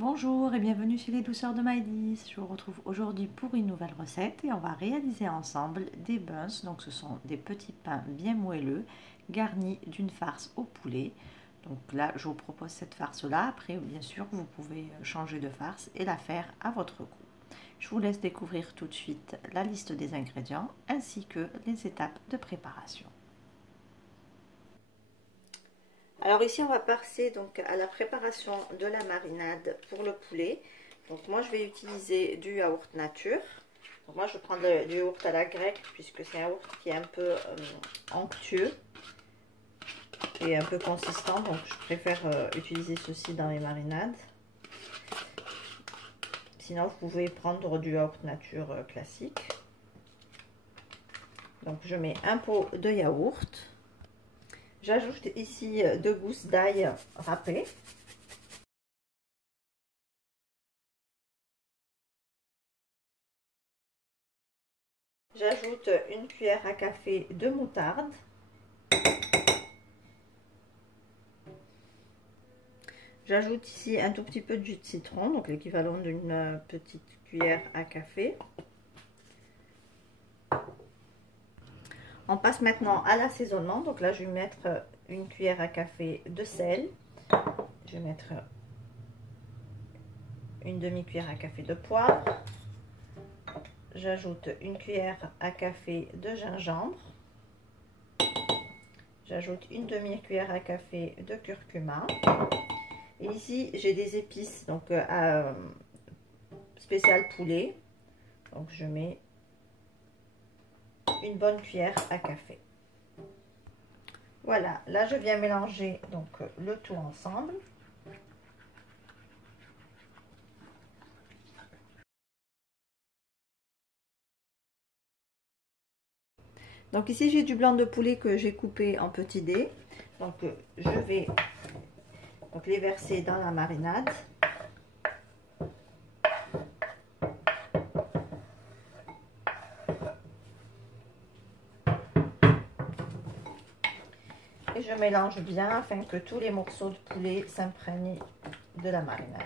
Bonjour et bienvenue chez les douceurs de Maïlis. Je vous retrouve aujourd'hui pour une nouvelle recette et on va réaliser ensemble des buns. Donc ce sont des petits pains bien moelleux garnis d'une farce au poulet. Donc là je vous propose cette farce là. Après bien sûr vous pouvez changer de farce et la faire à votre goût. Je vous laisse découvrir tout de suite la liste des ingrédients ainsi que les étapes de préparation. Alors ici on va passer donc à la préparation de la marinade pour le poulet. Donc moi je vais utiliser du yaourt nature. Donc moi je vais prendre du yaourt à la grecque puisque c'est un yaourt qui est un peu onctueux et un peu consistant. Donc je préfère utiliser ceci dans les marinades. Sinon vous pouvez prendre du yaourt nature classique. Donc je mets un pot de yaourt. J'ajoute ici 2 gousses d'ail râpées. J'ajoute une cuillère à café de moutarde. J'ajoute ici un tout petit peu de jus de citron, donc l'équivalent d'une petite cuillère à café. On passe maintenant à l'assaisonnement. Donc là, je vais mettre une cuillère à café de sel. Je vais mettre une demi-cuillère à café de poivre. J'ajoute une cuillère à café de gingembre. J'ajoute une demi-cuillère à café de curcuma. Et ici, j'ai des épices donc spécial poulet. Donc je mets une bonne cuillère à café. Voilà, là je viens mélanger donc le tout ensemble. Donc ici j'ai du blanc de poulet que j'ai coupé en petits dés. Donc je vais donc les verser dans la marinade. Et je mélange bien afin que tous les morceaux de poulet s'imprègnent de la marinade.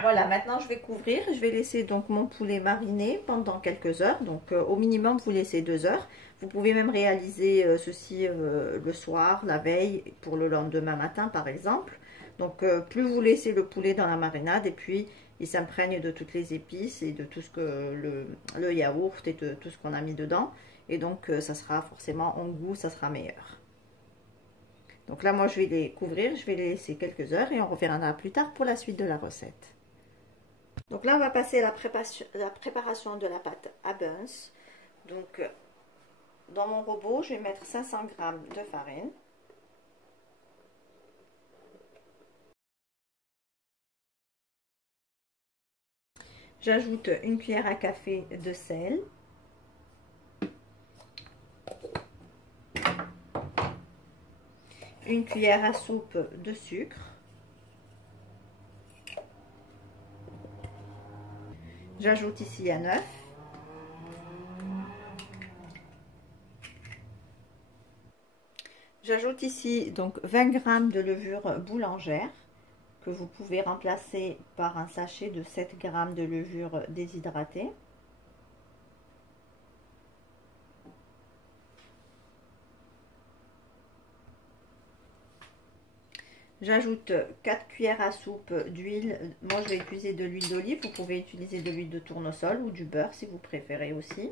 Voilà, maintenant je vais couvrir, je vais laisser donc mon poulet mariner pendant quelques heures. Donc au minimum vous laissez 2 heures. Vous pouvez même réaliser ceci le soir, la veille, pour le lendemain matin par exemple. Donc plus vous laissez le poulet dans la marinade et puis il s'imprègne de toutes les épices et de tout ce que le yaourt et de tout ce qu'on a mis dedans. Et donc ça sera forcément en goût, ça sera meilleur. Donc là moi je vais les couvrir, je vais les laisser quelques heures et on reviendra plus tard pour la suite de la recette. Donc là, on va passer à la préparation de la pâte à buns. Donc, dans mon robot, je vais mettre 500 g de farine. J'ajoute une cuillère à café de sel. Une cuillère à soupe de sucre. J'ajoute ici un œuf. J'ajoute ici donc 20 g de levure boulangère que vous pouvez remplacer par un sachet de 7 g de levure déshydratée. J'ajoute 4 cuillères à soupe d'huile. Moi, je vais utiliser de l'huile d'olive. Vous pouvez utiliser de l'huile de tournesol ou du beurre si vous préférez aussi.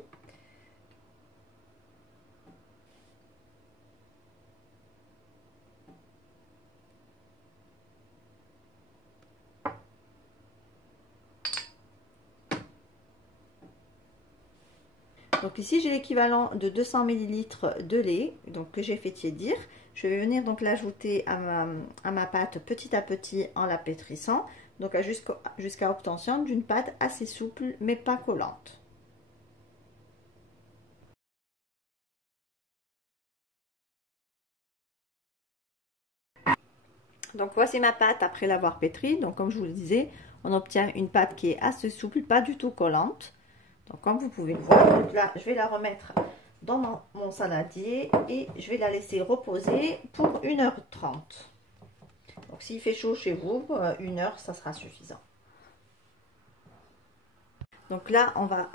Donc ici, j'ai l'équivalent de 200 ml de lait donc, que j'ai fait tiédir. Je vais venir donc l'ajouter à ma pâte petit à petit en la pétrissant. Donc jusqu'à obtention d'une pâte assez souple mais pas collante. Donc voici ma pâte après l'avoir pétrie. Donc comme je vous le disais, on obtient une pâte qui est assez souple, pas du tout collante. Donc comme vous pouvez le voir, donc là je vais la remettre dans mon saladier et je vais la laisser reposer pour 1h30. Donc s'il fait chaud chez vous, 1 heure ça sera suffisant. Donc là on va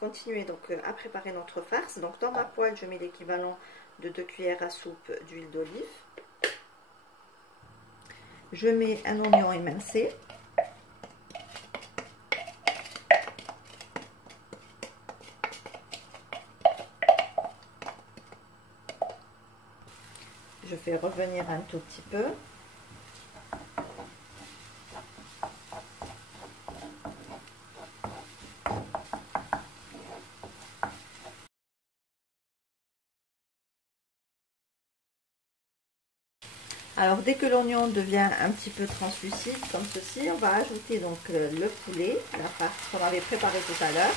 continuer donc, à préparer notre farce. Donc dans ma poêle je mets l'équivalent de 2 cuillères à soupe d'huile d'olive. Je mets un oignon émincé. Je fais revenir un tout petit peu. Alors dès que l'oignon devient un petit peu translucide comme ceci, on va ajouter donc le poulet, la farce qu'on avait préparée tout à l'heure.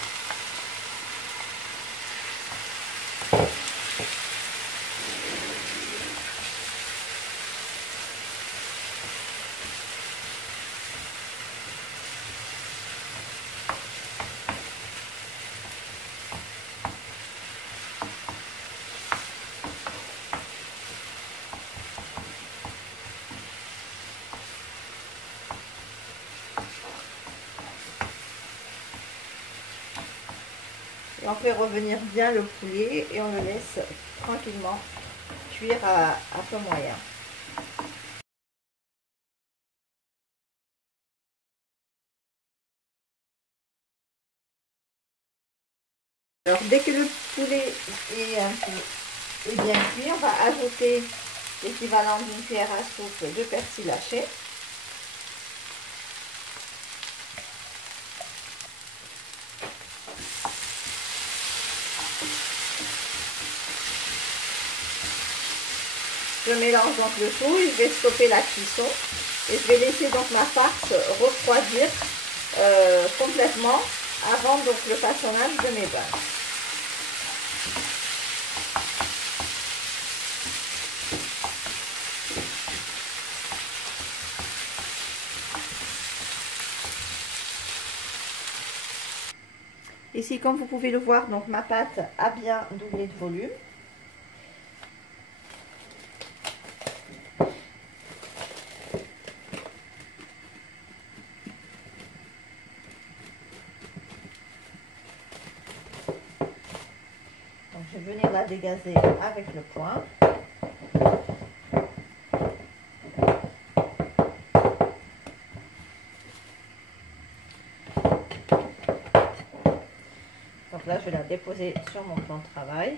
Et on fait revenir bien le poulet et on le laisse tranquillement cuire à feu moyen. Alors dès que le poulet est bien cuit, on va ajouter l'équivalent d'une cuillère à soupe de persil haché. Je mélange donc le tout, je vais stopper la cuisson et je vais laisser donc ma farce refroidir complètement avant donc le façonnage de mes beurres. Ici, comme vous pouvez le voir, donc ma pâte a bien doublé de volume. Donc je vais venir la dégazer avec le poing. Donc là, je vais la déposer sur mon plan de travail.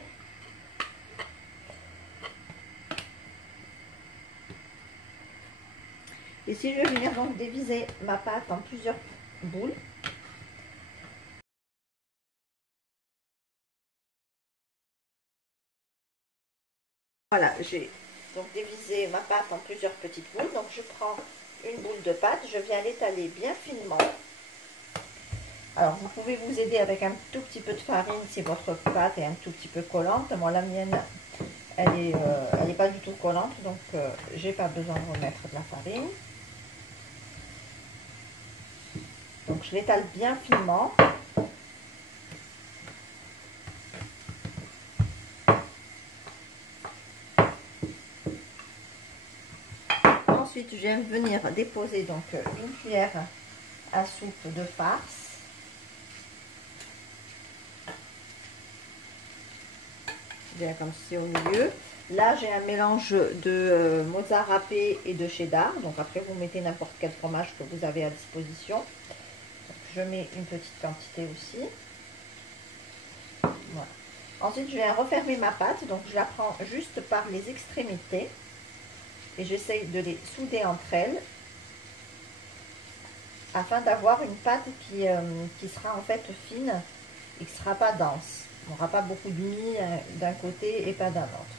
Ici, je vais venir donc diviser ma pâte en plusieurs boules. Voilà, j'ai donc divisé ma pâte en plusieurs petites boules. Donc je prends une boule de pâte, je viens l'étaler bien finement. Alors vous pouvez vous aider avec un tout petit peu de farine si votre pâte est un tout petit peu collante. Moi la mienne, elle est pas du tout collante, donc j'ai pas besoin de remettre de la farine. Donc je l'étale bien finement. Ensuite, je viens venir déposer donc une cuillère à soupe de farce. Bien comme ceci au milieu. Là, j'ai un mélange de mozza râpé et de cheddar. Donc après, vous mettez n'importe quel fromage que vous avez à disposition. Donc, je mets une petite quantité aussi. Voilà. Ensuite, je viens refermer ma pâte. Donc, je la prends juste par les extrémités. Et j'essaye de les souder entre elles. Afin d'avoir une pâte qui sera en fait fine et qui ne sera pas dense. On n'aura pas beaucoup de mie d'un côté et pas d'un autre.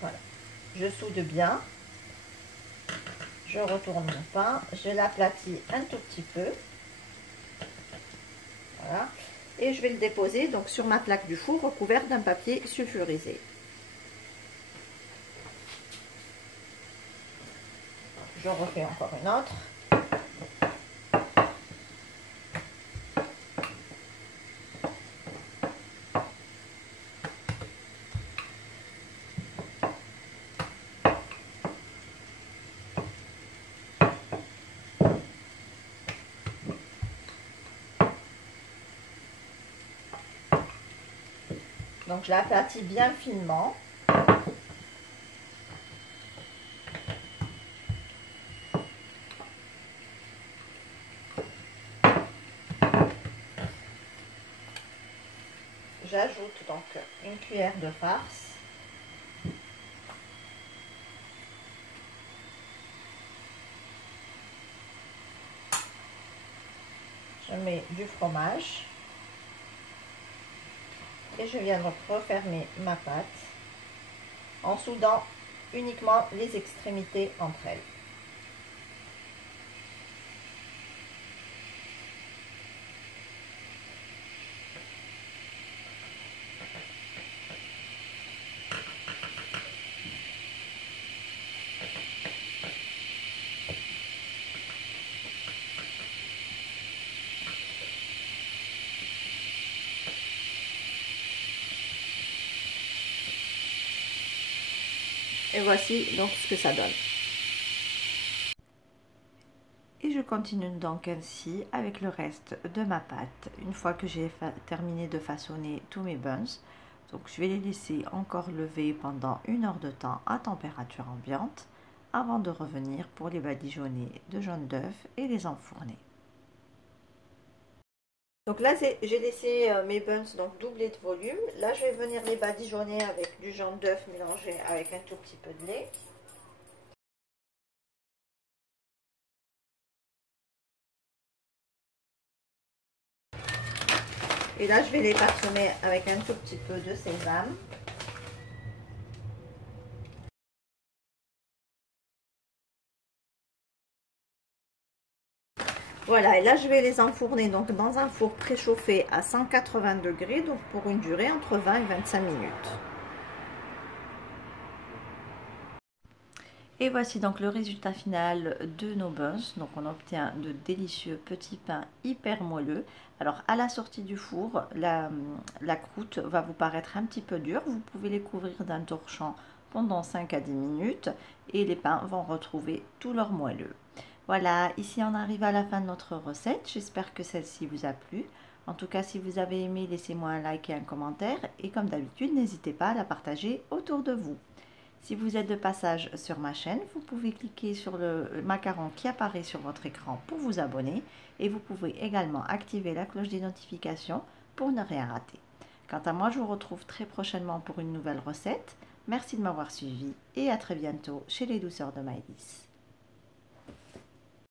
Voilà. Je soude bien. Je retourne mon pain. Je l'aplatis un tout petit peu. Voilà. Et je vais le déposer donc sur ma plaque du four recouverte d'un papier sulfurisé. Je refais encore une autre. Donc je l'aplatis bien finement. J'ajoute donc une cuillère de farce. Je mets du fromage. Et je viens donc refermer ma pâte en soudant uniquement les extrémités entre elles. Et voici donc ce que ça donne. Et je continue donc ainsi avec le reste de ma pâte. Une fois que j'ai terminé de façonner tous mes buns, donc je vais les laisser encore lever pendant 1 heure de temps à température ambiante avant de revenir pour les badigeonner de jaune d'œuf et les enfourner. Donc là, j'ai laissé mes buns donc doubler de volume. Là, je vais venir les badigeonner avec du jaune d'œuf mélangé avec un tout petit peu de lait. Et là, je vais les parsemer avec un tout petit peu de sésame. Voilà, et là je vais les enfourner donc dans un four préchauffé à 180 degrés, donc pour une durée entre 20 et 25 minutes. Et voici donc le résultat final de nos buns. Donc on obtient de délicieux petits pains hyper moelleux. Alors à la sortie du four, la croûte va vous paraître un petit peu dure. Vous pouvez les couvrir d'un torchon pendant 5 à 10 minutes et les pains vont retrouver tout leur moelleux. Voilà, ici on arrive à la fin de notre recette. J'espère que celle-ci vous a plu. En tout cas, si vous avez aimé, laissez-moi un like et un commentaire. Et comme d'habitude, n'hésitez pas à la partager autour de vous. Si vous êtes de passage sur ma chaîne, vous pouvez cliquer sur le macaron qui apparaît sur votre écran pour vous abonner. Et vous pouvez également activer la cloche des notifications pour ne rien rater. Quant à moi, je vous retrouve très prochainement pour une nouvelle recette. Merci de m'avoir suivi et à très bientôt chez les douceurs de Maëlys.